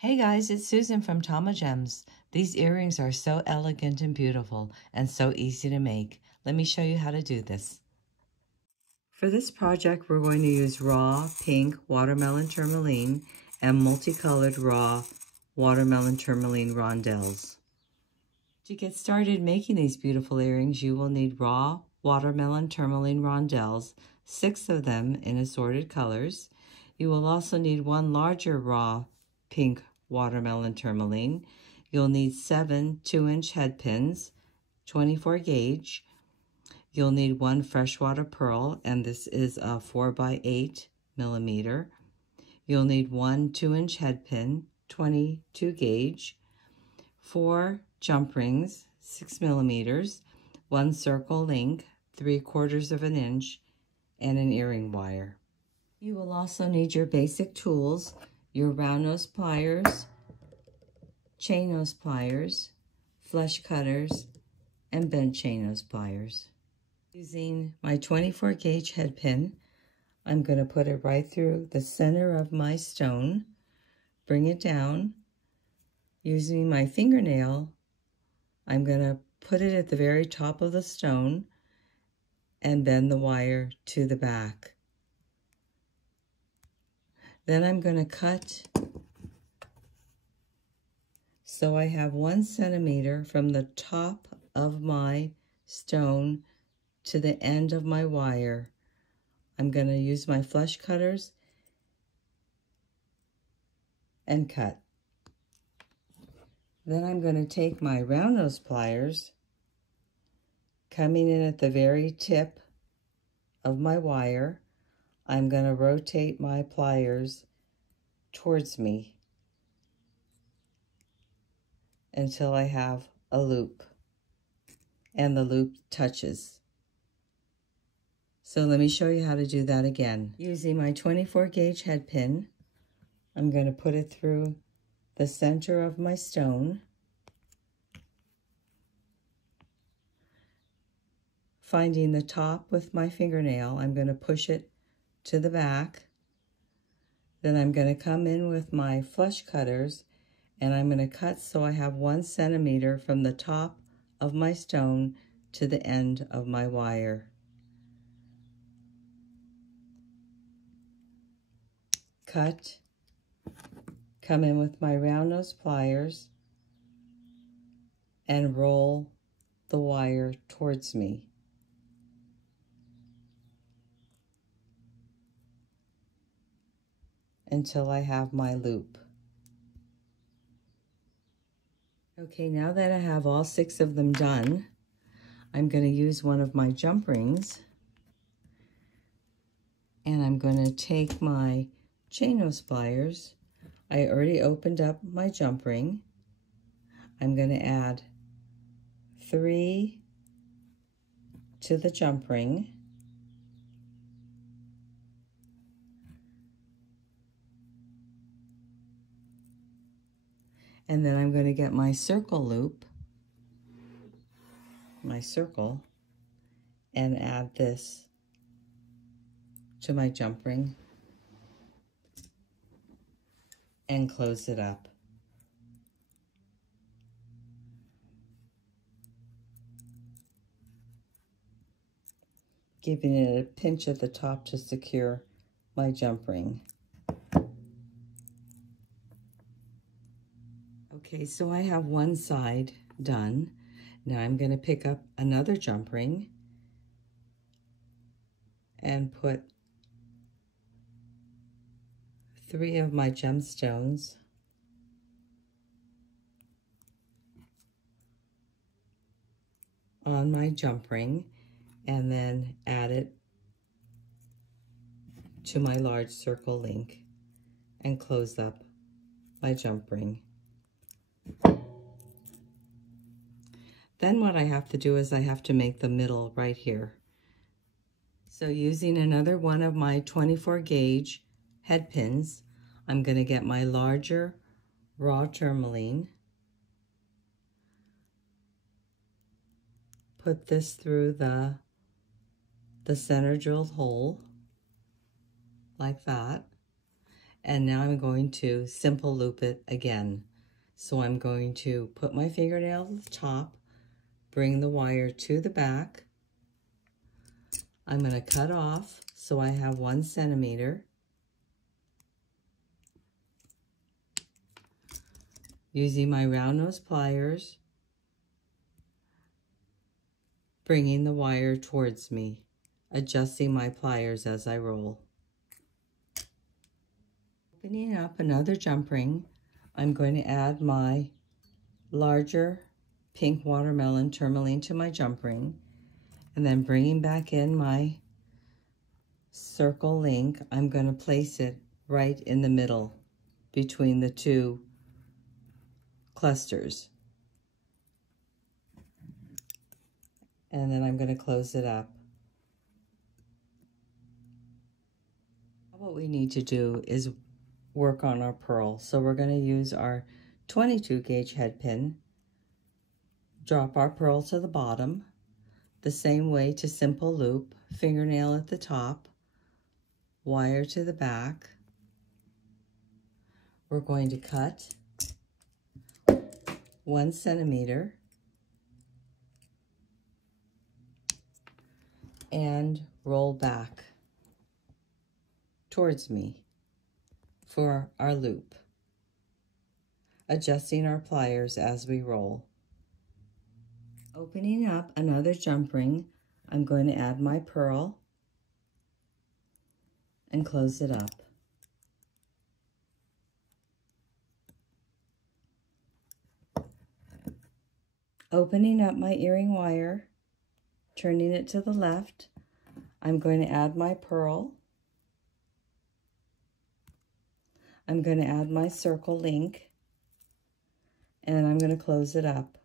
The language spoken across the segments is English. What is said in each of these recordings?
Hey guys, it's Susan from Tamagems. These earrings are so elegant and beautiful and so easy to make. Let me show you how to do this. For this project, we're going to use raw pink watermelon tourmaline and multicolored raw watermelon tourmaline rondels. To get started making these beautiful earrings, you will need raw watermelon tourmaline rondels, 6 of them in assorted colors. You will also need 1 larger raw pink watermelon tourmaline. You'll need 7 2-inch headpins, 24 gauge. You'll need 1 freshwater pearl, and this is a 4x8 millimeter. You'll need 1 2-inch headpin, 22 gauge, 4 jump rings, 6 millimeters, 1 circle link, 3/4 of an inch, and an earring wire. You will also need your basic tools, your round nose pliers, chain nose pliers, flush cutters, and bent chain nose pliers. Using my 24 gauge head pin, I'm going to put it right through the center of my stone, bring it down. Using my fingernail, I'm going to put it at the very top of the stone and bend the wire to the back. Then I'm going to cut so I have 1 centimeter from the top of my stone to the end of my wire. I'm going to use my flush cutters and cut. Then I'm going to take my round nose pliers, coming in at the very tip of my wire. I'm going to rotate my pliers towards me until I have a loop and the loop touches. So let me show you how to do that again. Using my 24 gauge head pin, I'm going to put it through the center of my stone, finding the top with my fingernail. I'm going to push it to the back. Then I'm going to come in with my flush cutters and I'm going to cut so I have 1 centimeter from the top of my stone to the end of my wire. Cut, come in with my round nose pliers and roll the wire towards me. Until I have my loop. Okay, now that I have all 6 of them done, I'm going to use one of my jump rings and I'm going to take my chain nose pliers. I already opened up my jump ring. I'm going to add 3 to the jump ring. And then I'm going to get my circle loop, my circle, and add this to my jump ring and close it up. Giving it a pinch at the top to secure my jump ring. Okay, so I have one side done. Now I'm going to pick up another jump ring and put 3 of my gemstones on my jump ring and then add it to my large circle link and close up my jump ring. Then what I have to do is I have to make the middle right here. So using another one of my 24 gauge head pins, I'm going to get my larger raw tourmaline, put this through the center drilled hole like that, And now I'm going to simple loop it again. So I'm going to put my fingernail at the top, bring the wire to the back. I'm going to cut off so I have 1 centimeter. Using my round nose pliers, bringing the wire towards me, adjusting my pliers as I roll. Opening up another jump ring, I'm going to add my larger pink watermelon tourmaline to my jump ring, and then bringing back in my circle link, I'm going to place it right in the middle between the 2 clusters. And then I'm going to close it up. What we need to do is work on our pearl. So we're going to use our 22 gauge head pin, drop our pearl to the bottom, the same way to simple loop, fingernail at the top, wire to the back. We're going to cut 1 centimeter and roll back towards me for our loop, adjusting our pliers as we roll. Opening up another jump ring, I'm going to add my pearl and close it up. Opening up my earring wire, turning it to the left, I'm going to add my pearl. I'm going to add my circle link, and I'm going to close it up.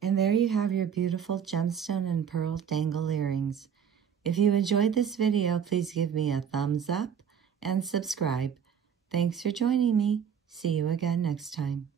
And there you have your beautiful gemstone and pearl dangle earrings. If you enjoyed this video, please give me a thumbs up and subscribe. Thanks for joining me. See you again next time.